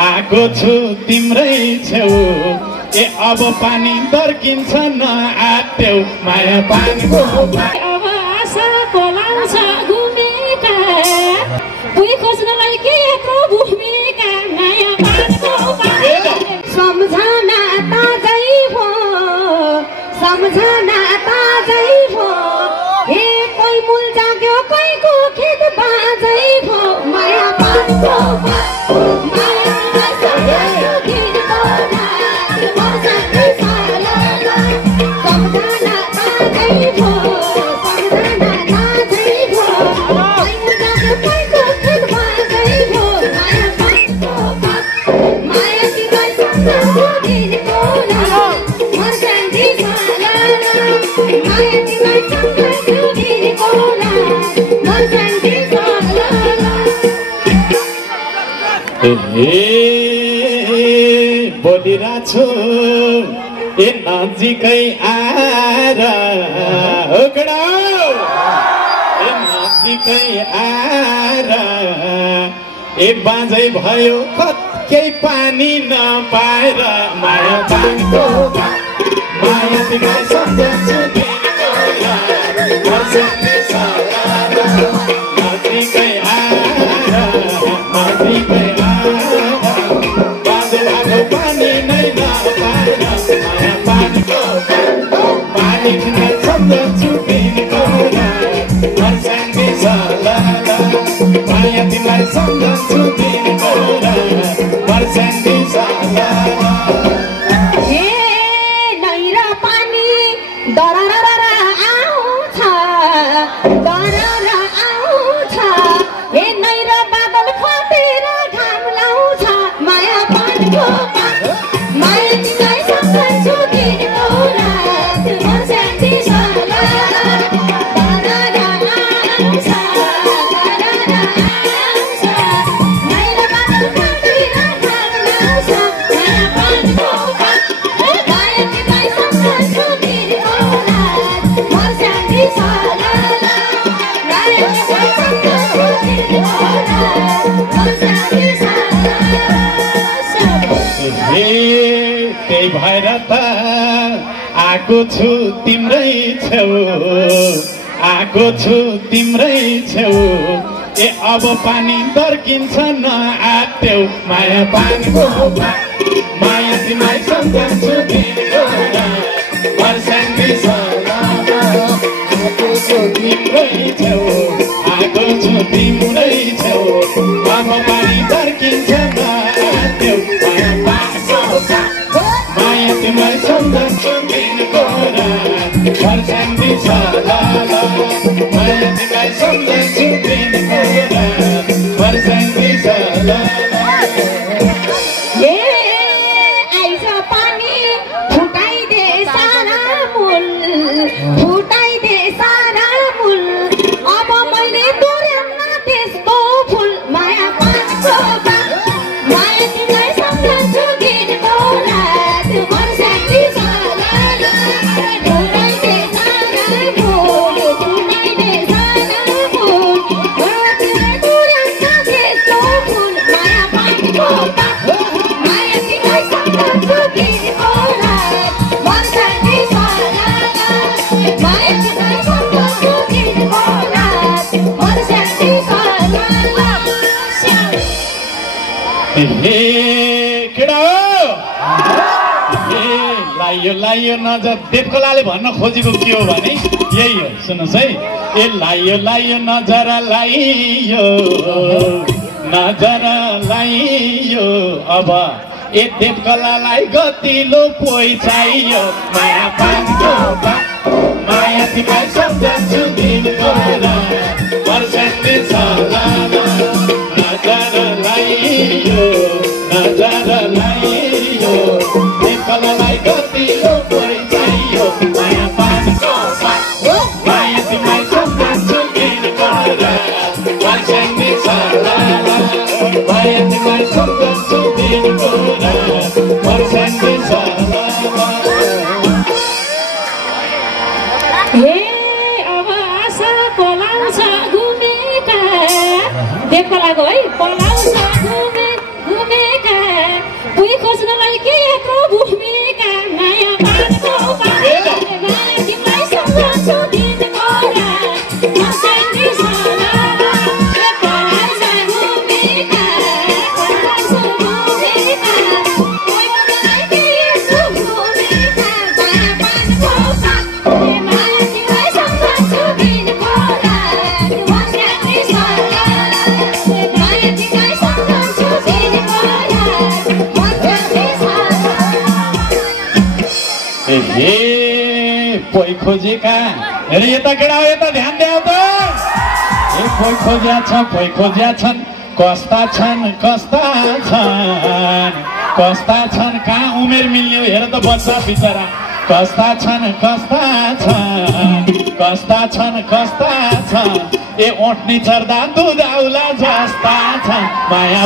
आएको छु तिम्रै छेउ ए अब पानी दर्किन्छ न आत्यौ माया पानीको अब आशा पलाउँछ घुमेका उही खोज्नलाई के यत्रो भूमिका माया पानीको सम्झना ताजै भो सम्झना ताजै भो हे कोही मूल जाग्यो कोहीको खेत बाजै भो माया पानीको बोलिरहेछु ए नजिकै आएर हो केटा ए नजिकै आएर ए बाँझै भयो कत्कै पानी नपाएर माया पानीको माया तिमीलाई सम्झन्छु नजिकै आएर नजिकै पानी नै नपाएर माया पानीको पानी तिमीलाई सम्झन्छु तिमीको मर्स्याङ्गी छ माया तिमीलाई सम्झन्छु तिमीको मर्स्याङ्गी छ हे नैरा पानी दरर आउँछ दरर आउँछ हे नैरा बादल फटेर घाम लाउँछ माया पानीको माया तिमीलाई सम्झन्छु तिमीको रात मर्स्याङ्गी छ दरर आउँछ दरर आउँछ नैरा बादल फटेर घाम लाउँछ माया पानीको माया तिमीलाई सम्झन्छु तिमीको रात मर्स्याङ्गी छ माया तिमीलाई सम्झन्छु तिमीको रात मर्स्याङ्गी छ त्यही भएर त आएको छु तिम्रै छेउ आएको छु तिम्रै छेउ ए अब पानी दर्किन्छ न आत्यौ माया पानीको माया तिमीलाई सम्झन्छु तिमीको मर्स्याङ्गी छ आएको छु तिम्रै छेउ आएको छु तिम्रै छेउ अब पानी दर्किन्छ न आत्यौ माया माया तिमीलाई सम्झन्छु तिमीको मर्स्याङ्गी छ माया तिमीलाई सम्झन्छु तिमीको मर्स्याङ्गी छ हे आइज पानी फुटाइदे सारा मूल फुटाइदे सारा मूल अब मैले तोड्याउन त्यसको फुल माया पानीको माया तिमीलाई सम्झन्छु तिमीको रात मर्स्याङ्गी छ फुटाइदे सारा मूल फुटाइदे सारा मूल तिमीलाई तोड्याउन त्यसको फुल माया पानीको माया तिमीलाई सम्झन्छु तिमीको रात मर्स्याङ्गी छ माया तिमीलाई सम्झन्छु तिमीको रात मर्स्याङ्गी छ हे केटा हो लाइयो लाइयो नजर देवकोलाले भन्न खोजेको के हो भने यही हो सुन्नुहोस् है ए लाइयो लाइयो नजर लाइयो नजर लाइयो अब ए देवकोलालाई गतिलो पोइ चाहियो माया पानीको माया तिमीलाई सम्झन्छु तिमीको मर्स्याङ्गी छ नजर लाइयो नजर लाइयो देवकोलालाई गतिलो पोइ चाहियो माया पानीको माया तिमीलाई सम्झन्छु तिमीको मर्स्याङ्गी छ माया तिमीलाई सम्झन्छु तिमीको मर्स्याङ्गी छ हे अब आशा पलाउँछ घुमेका देखला खोज्नलाई के यत्रो भूमिका माया बाँध्नु माया तिमीलाई सम्झन्छु दिनको रात नसेनी सला पलाउँछ भूमिका पलाउँछ भूमिका कोही मलाई के यत्रो भूमिका माया बाँध्नु माया तिमीलाई सम्झन्छु दिनको रात नसेनी सला माया तिमीलाई सम्झन्छु दिनको रात नसेनी सला ए पोइ खोजेका हेर यता केटा हो यता ध्यान देऊ त ए पोइ खोज्या छन् कस्ता छन् कस्ता छन् कहाँ उमेर मिल्ने हो हेर त बच्चा बिचरा कस्ता छन् ए ओठ्नी चर्दा दुध आउला जस्ता छन् माया